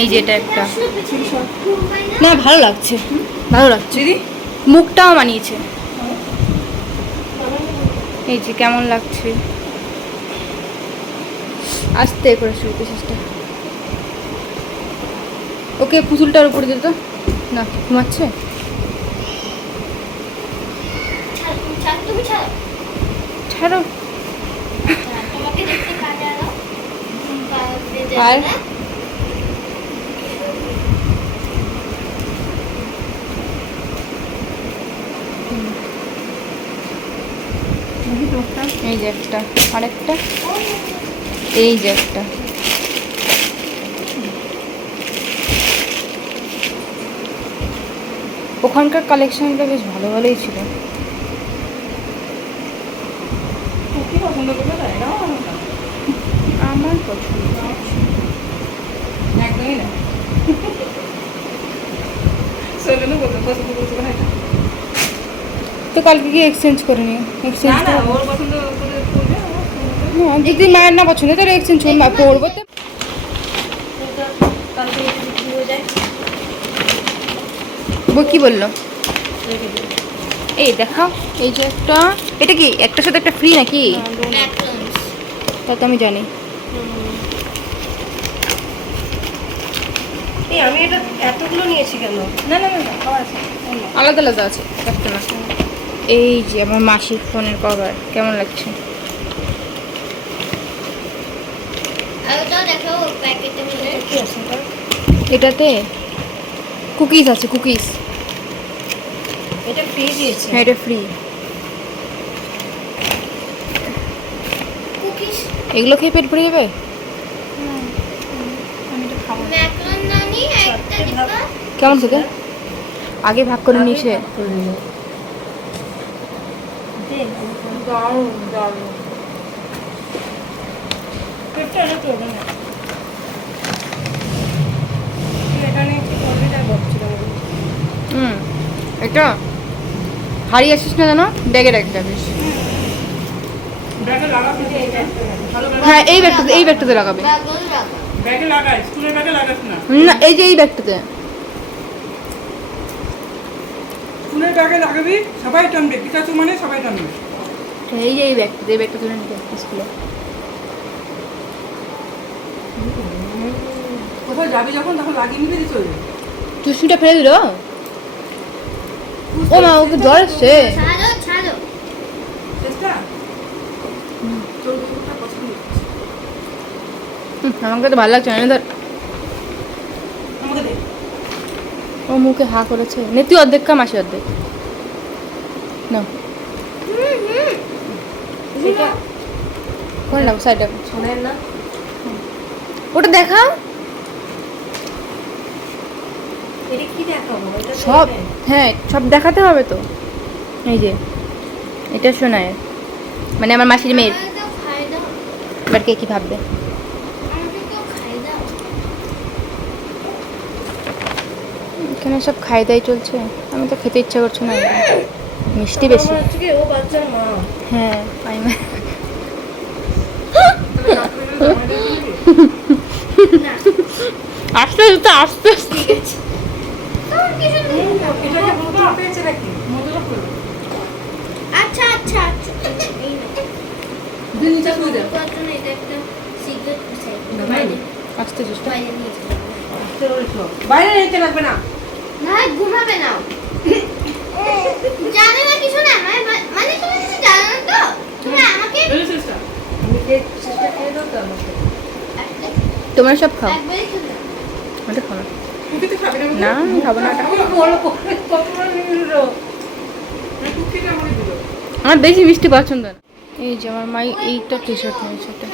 এই যে এটা একটা, না ভালো লাগছে, ভালো লাগছে দিদি, মুখটাও মানিয়েছে। এই যে কেমন লাগছে, আস্তে করে শুরুতে চেষ্টা। ওকে পুতুলটার উপরে দিত না, ঘুমাচ্ছে। ছাড়ো। আর এই যে একটা, আরেকটা, এই যে একটা। ওখানকার কালেকশনটা বেশ ভালো ভালোই ছিল। আমার পছন্দ একদমই না। তো কালকে কি এক্সচেঞ্জ করে নিও, এক্সচেঞ্জ হ্যাঁ যদি মায়ের না পছন্দ তাহলে এক্সচেঞ্জ করুন, পড়বো তো। কি বললো? এই দেখাও, এই যে একটা, এটা কি একটার সাথে একটা ফ্রি নাকি? তা তো আমি জানি। আমি এটা এতগুলো নিয়েছি কেন? না না না, আলাদা আলাদা আছে একটা না। এই যে আমার মাসির ফোনের কভার, কেমন লাগছে? এটাতে কুকিজ আছে, কুকিজ। এটা ফ্রি দিয়েছে। হ্যাঁ এটা ফ্রি। এগুলো খেয়ে পেট ভরে যাবে? কেমন খেতে? আগে ভাগ করে নিয়েছে। এটা হারিয়ে আসিস না জানো, ব্যাগে রাখতে বেশ। হ্যাঁ এই ব্যাগটাতে, এই ব্যাগটাতে লাগাবে না, এই যে এই ব্যাগটাতে। স্কুলের ব্যাগে লাগাবি, সবাই টানবে, পিকাচু মানে সবাই টানবে। এই যে এই ব্যাগটাতে, এই ব্যাগটা তুলে নিতে স্কুলে। কোথাও যাবি যখন তখন লাগিয়ে নিবি, দিয়ে চলবে। টুসুটা ফেলে দিল। ও মা, ওকে জ্বর আসছে। চেষ্টা তোর কুকুরটা পছন্দ আমাকে তো ভালো লাগছে না, ধর। আমাকে দে। ও মুখে হা করেছে। নে তুই অর্ধেক খা, মাসি অর্ধেক না। কোন লাগো সাইডটা শোনেন না, ওটা দেখা। এটা কি দেখাবো? এটা সব, হ্যাঁ সব দেখাতে হবে তো। এই যে এটা শোনায়, মানে আমার মাসির মেয়ের। এবার কে কি ভাববে? এখানে সব খাই দাই চলছে, আমি তো খেতে ইচ্ছা করছে না, মিষ্টি বেশি। ও বাচ্চার মা। হ্যাঁ আমি আস্তে আস্তে আস্তে আস্তে। এটাকে বলবো পেয়েছে নাকি মজা করবে। আচ্ছা আচ্ছা আচ্ছা এই না দুই নিচে শুয়ে দাও। কতজন এটা একটা সিগারেট মিশাই বাইরে আস্তে চেষ্টা। বাইরে নিয়ে যাও বাইরে নিতে লাগবে না। না ঘুমাবে না জানে না কিছু না মানে তুমি কিছু জানো না তো তুমি আমাকে চেষ্টা আমি চেষ্টা করে দাও তো আমাকে। তোমরা সব খাও, একবারই খেলো ওটা খাও না। কুকি তো খাবে না আমি খাবো না। বড় করে কতবার নিল। কুকিটা মনে দিল। আমার বেশি মিষ্টি পছন্দ না। এই যে আমার মাই এইটা টি শার্ট নিয়েছে, এটা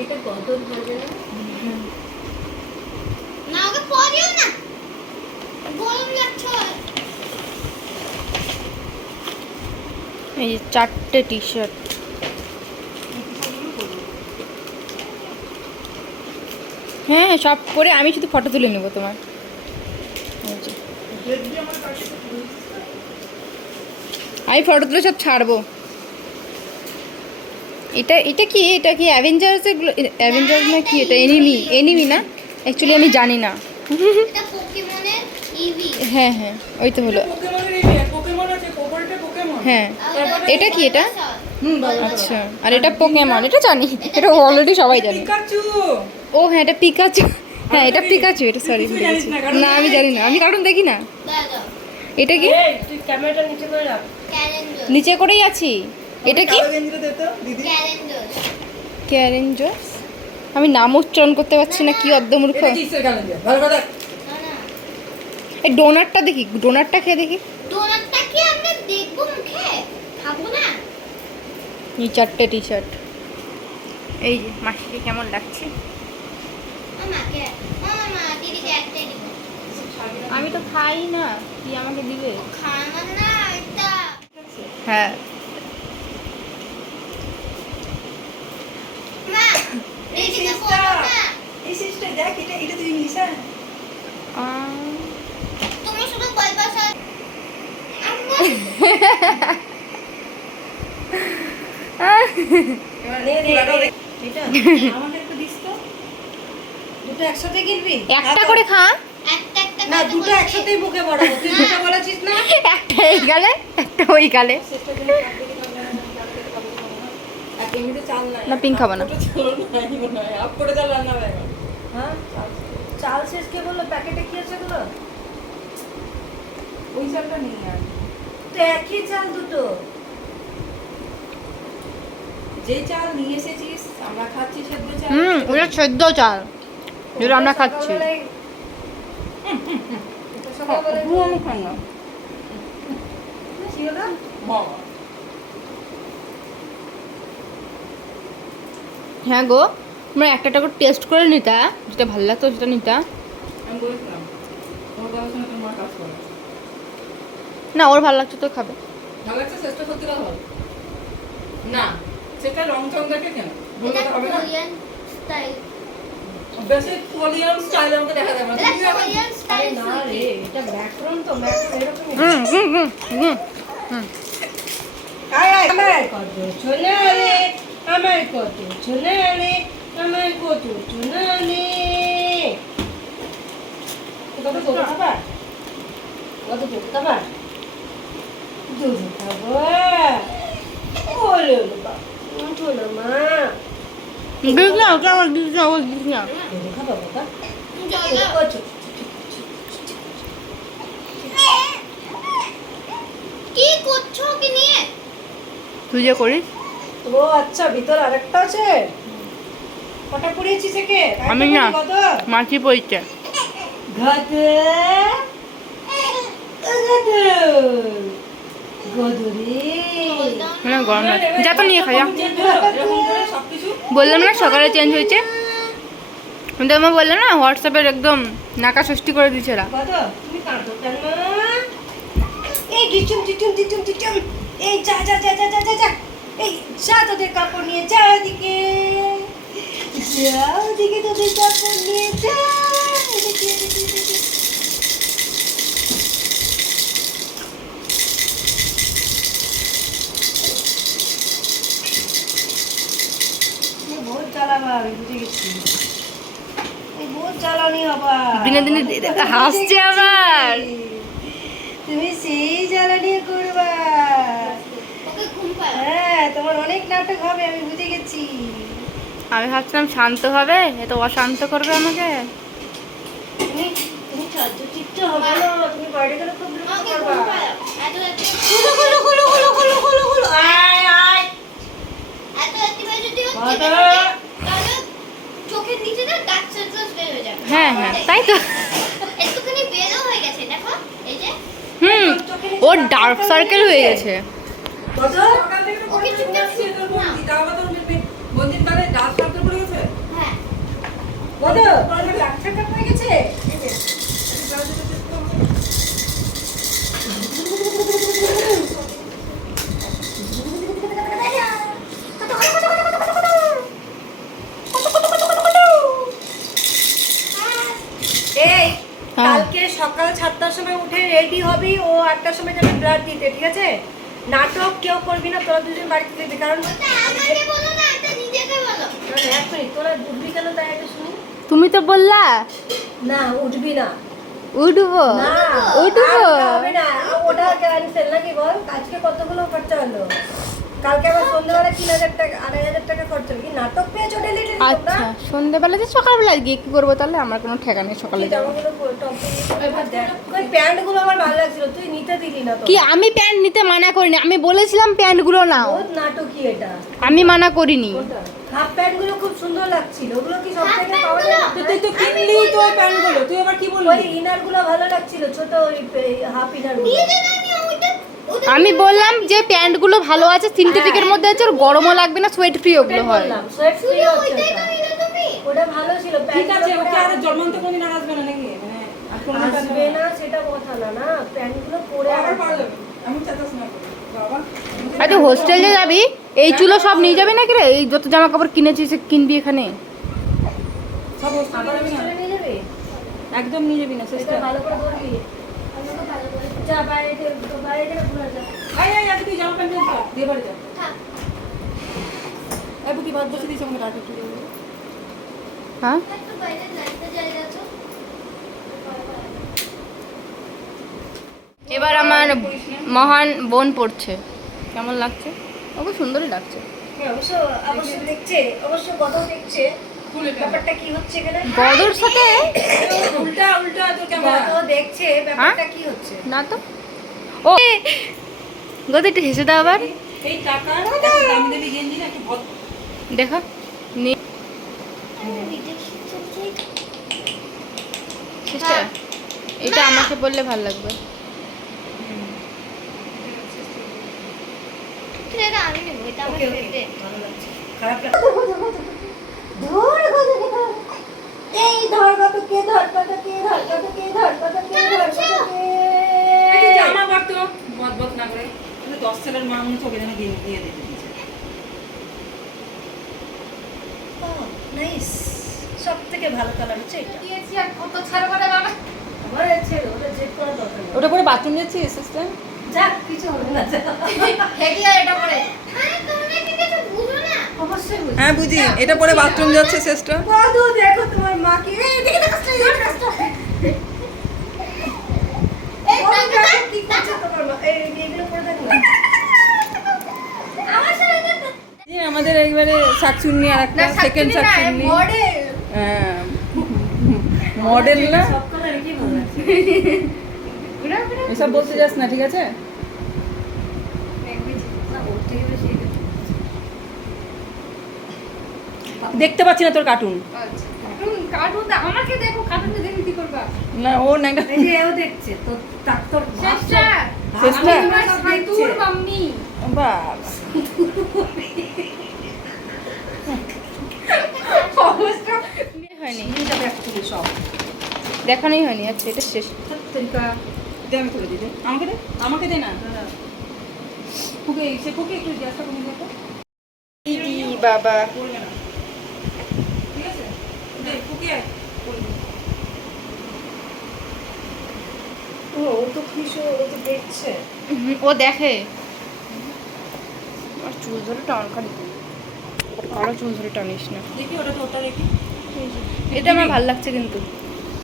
এটা বদল হবে না। না ওকে পরিও না গরম লাগছে এই যে 4টে টি শার্ট। হ্যাঁ সব পরে আমি শুধু ফটো তুলে নেবো তোমার। আমি ফটো তুলে সব ছাড়বো। এটা কি অ্যাভেঞ্জার্স না কি এটা এনিমি না অ্যাকচুয়ালি আমি জানি না এটা পোকেমনের ইভি। হ্যাঁ হ্যাঁ ওই তো হলো পোকেমনের এই পোকেমন আছে কোপরেটে পোকেমন। হ্যাঁ এটা কি এটা ভালো। আচ্ছা আর এটা পোকেমন এটা জানি এটা অলরেডি সবাই জানে পিকাচু। ও হ্যাঁ এটা পিকাচু হ্যাঁ এটা পিকাচু এটা সরি তুই জানিস না, কারণ না আমি জানি না আমি কার্টুন দেখি না দাদা এটা কি এই তুই ক্যামেরাটা নিচে করে রাখ। ক্যালেন্ডার নিচে করেই আছি এটা কি কালো গেঞ্জিটা দে তো দিদি। ক্যালেন্ডার ক্যারেঞ্জস আমি নাম উচ্চারণ করতে পারছি না কি অর্ধমূর্খ এটা কিসের ক্যালেন্ডার? ভালো কথা। না না এই ডোনাটটা দেখি ডোনাটটা খেয়ে দেখি ডোনাটটা কি আমরা দেখবো মুখে খাবো না। এই 4টে টি শার্ট এই যে মাসিকে কেমন লাগছে মামাকে মামা দিদিকে একটাই দিব। আমি তো খাই না কি আমাকে দিবে খানা না এটা হ্যাঁ মা দিদিকে বলো না এই সিস্টার দেখ এটা তুই ইংলিশ হ্যাঁ? তুমি শুধু বাইপাস আম্মু নে এটা আমাকে একটু দিস তো। দুটো একসাথে কিনবি? একটা করে খা একটা একটা না করে দুটো বলছি। একসাথেই বুকে বড়াবো। তুই দুটো বলেছিস না? একটা এই গালে একটা ওই গালে আর এমনিতে চাল নাই। না, পিঙ্ক খাবো না। ওটা চাল নাই মনে হয়। আপ করে চাল রান্না হবে এখন। হ্যাঁ চাল শেষ কে বললো? প্যাকেটে কি আছে গুলো? ওই চালটা নেই আর। তো একই চাল দুটো। যে চাল নিয়ে এসেছিস আমরা খাচ্ছি সেদ্ধ চাল। ওটা সেদ্ধ চাল যেটা আমরা খাচ্ছি সকালবেলায়- সকালবেলায় হুম, আমি খাই না। কি হলো? বাবা। হ্যাঁ গো তোমরা একটা করে টেস্ট করে নিতা যেটা ভালো লাগতো সেটা নিতা আমি বলেছিলাম তোমার কথা শুনে তোমার কাজ করে। না ওর ভালো লাগছে তো খাবে ভালো লাগছে চেষ্টা সত্যি কথা বল। না সেটা রং চং দেখে কেন ভুল এটা কথা হবে না। কোরিয়ান স্টাইল বেশি কোরিয়ান স্টাইল আমাকে দেখা যাবে না। এটা তুমি এখন কোরিয়ান আরে স্টাইল না রে এটা ম্যাক্রন তো ম্যাক্রন এরকমই। হুম হুম হুম হুম আয় আয় আমার কত সোনা রে আমার কত সোনা রে আমার কত সোনা রে কত কত খাবার কত কত খাবার দুধ খাবার ওলে বাবা উঠো না মা দিস না ওটা আমার দিস না ও দিস না দুধ খাবা বাবা জল কত কি করছো কি নিয়ে তুই যে করিস ও আচ্ছা ভিতর আরেকটা আছে কটা পড়িয়েছিস একে আমি না। কত মাছি পড়ছে গদে গদরে মানে গরম লাগছে যা তো নিয়ে খাই যা। এরকম করে সবকিছু বললাম না সকালে চেঞ্জ হয়েছে কিন্তু আমার বললাম না হোয়াটসঅ্যাপের একদম নাকা ষষ্ঠী করে দিয়েছে এরা কত তুমি কাঁদো কেন এই ডিচুম ডিচুম ডিচুম ডিচুম এই যা যা যা যা যা যা যা এই যা তোদের কাপড় নিয়ে যা ওদিকে যা ওদিকে তোদের কাপড় নিয়ে যা এদিকে, এদিকে, এদিকে। এই বহুত জ্বালাবা আমি বুঝে গেছি এই বহুত জ্বালানি হবা দিনে দিনে হাসছে আবার তুমি সেই জ্বালানি করবা ওকে ঘুম পাড়াও হ্যাঁ তোমার অনেক নাটক হবে আমি বুঝে গেছি আমি ভাবছিলাম শান্ত হবে এত অশান্ত করবে আমাকে তুমি তুমি চার্জচিত্ত হবে না তুমি বাইরে গেলে খুব বিরক্ত ওকে করবা ঘুম পাড়াও এত রাতে গুলো গুলো গুলো গুলো গুলো গুলো গুলো আয় আয় এত রাতে বাইরে যদি ও বাবা। জেগে থাকে, তাহলে চোখের নিচে না ডার্ক সার্কেলস বের হয়ে যাবে হ্যাঁ হ্যাঁ তাই তো একটুখানি বেরও হয়ে গেছে দেখো এই যে হুম ওর ডার্ক সার্কেল হয়ে গেছে কত সকাল থেকে তো ওকে পড়ে চুপচাপ যাচ্ছি, তোর না। বন্ধু, তাও আবার তোর বন্ধুর গালে ডাল সার্কেল পড়ে গেছে। হ্যাঁ কত তোমার ডাক্তার কাপ হয়ে গেছে এই যে এই হ্যাঁ। কালকে সকাল 7টার সময় উঠে রেডি হবি ও 8টার সময় যাবে ব্লাড দিতে ঠিক আছে নাটক কেউ করবি না তোরা দুজন বাড়িতে দেখবি কারণ ওটা আমাকে বলো না তুমি তো বললা না উঠবি না উঠবো না উঠবো আর হবে না ওটা ক্যান্সেল নাকি বল আজকে কতগুলো খরচা হলো কালকে আবার সন্ধ্যাবেলা 3000 টাকা 2500 টাকা খরচা হলো কি নাটক পেয়েছো ডেলি ডেলি আচ্ছা সন্ধ্যেবেলা যে সকালবেলা গিয়ে কি করবো তাহলে আমার কোনো ঠেকা নেই সকালে যাবো প্যান্টগুলো আমার ভালো লাগছিল তুই নিতে দিলি না তো কি আমি প্যান্ট নিতে মানা করিনি আমি বলেছিলাম প্যান্টগুলো নাও বহুত নাটকই এটা আমি মানা করিনি হাফ প্যান্টগুলো খুব সুন্দর লাগছিল ওগুলো কি সব থেকে পাওয়া যায় না? তুই তো কিনলি তো ওই প্যান্টগুলো তুই আবার কি ওই বললি ইনারগুলো ভালো লাগছিল ছোট হাফ ইনারগুলো নিয়ে যে আমি ওইটা ওটা আমি বললাম যে প্যান্টগুলো ভালো আছে সিনথেটিকের মধ্যে আছে আর গরমও লাগবে না সোয়েট ফ্রি ওগুলো হয় বললাম সোয়েট ফ্রি শুধু হচ্ছে ওইটাই ওটা। তো নিলে তুমি ওটা ভালো ছিল ঠিক আছে প্যান্টগুলো ওকে আর জন্মান্ত কোনদিন আর আসবে না নাকি মানে আর কোনদিন আসবে না সেটা কথা না না প্যান্টগুলো পরে আবার আসবে। পাওয়া যাবে আমি চাইতাস না বাবা আচ্ছা হোস্টেলে যাবি এই চুলো সব নিয়ে যাবি নাকি রে এই যত জামা কাপড় কিনেছিস কিনবি এখানে সব বস্তু আবার নিয়ে যাবি না হোস্টেলে নিয়ে যাবে একদম নিয়ে যাবি না এটা সিস্টার ভালো করে ধরবি যা বাইরে থেকে ঘুরে যা আয় আয় আজ তুই জামা প্যান্ট পরে যা দিয়ে বাড়ি যা থাক এই বুকি ভাত বসে দিয়েছে আমাকে ডাক্তার তুই হ্যাঁ একটু বাইরে লাইটটা জ্বালিয়ে দাও তো এবার আমার মহান বোন পড়ছে কেমন লাগছে ওকে সুন্দরই লাগছে হ্যাঁ, অবশ্য দেখছে অবশ্য গতও দেখছে ব্যাপারটা কি হচ্ছে এখানে বদর সাথে উল্টা উল্টা তোর ক্যামেরা গত দেখছে ব্যাপারটা কি হচ্ছে না তো ও গত একটু হেসে দাও আবার এই টাকা এত দামি দামি গেঞ্জি না একটু ভদ্র দেখো নি- ভিডিও চলছে সিস্টার এটা আমাকে বললে ভালো লাগবে ঠিক আছে আমি নেবো এটা আমার ওকে ওকে ফেভারিট ভালো লাগছে খারাপ লাগছে এই ধর কত কে ধর কত কে ধর কত কে ধর কত কে ধর কত কে এই যে জামা বাড়তো বদ বদ না করে 10 ছেলের মা মনে চোখে যেন দিয়ে দিয়ে দিতে দিয়েছে নাইস সবথেকে ভালো কালার হচ্ছে এটা দিয়েছি আর কত ছাড় করে বাবা আমার ছেড়ে ওটা চেক করা দরকার নেই ওটা পরে বাথরুম যাচ্ছি সিস্টার যাক কিছু হবে না যা। হেডি আর এটা পরে আরে তোমরা কি কিছু বুঝো না অবশ্যই বুঝি। হ্যাঁ বুঝি এটা পরে বাথরুম যাচ্ছে সিস্টার দাদু দেখো তোমার মাকে এই দেখে দেখো এই টাকা কি করছে তোমার মা এই এগুলো পরে দেখো আমার সাথে তো এই আমাদের একবারে শাকচুন্নি আর একটা সেকেন্ড শাকচুন্নি হ্যাঁ মডেল না সব কালার কি ভালো লাগছে এসব বলতে যাস না ঠিক আছে না ওর থেকে বেশি এটা দেখতে পাচ্ছি না তোর কার্টুন কার্টুন আমাকে দেখো কার্টুনটা দেখে কি করবা না ও না একটা এই যে এও দেখছে তো তাক তোর সিস্টার সিস্টার তোর মাম্মি বাবা হয়নি নিয়ে যাবে একটু সব দেখানোই হয়নি আচ্ছা এটা শেষ তরিকা দে আমি করে দিই দে। আমাকে দে না কুকে সে কুকে একটু গ্যাসটা কমিয়ে দে তো বাবা করবে না ঠিক আছে দে কুকে আয় করবে ও তো খুশি ও তো দেখছে ও দেখে আর চুল ধরে টান খালি আরো চুল ধরে টানিস না দেখি ওটা তো ওটা রেখে এটা আমার ভালো লাগছে কিন্তু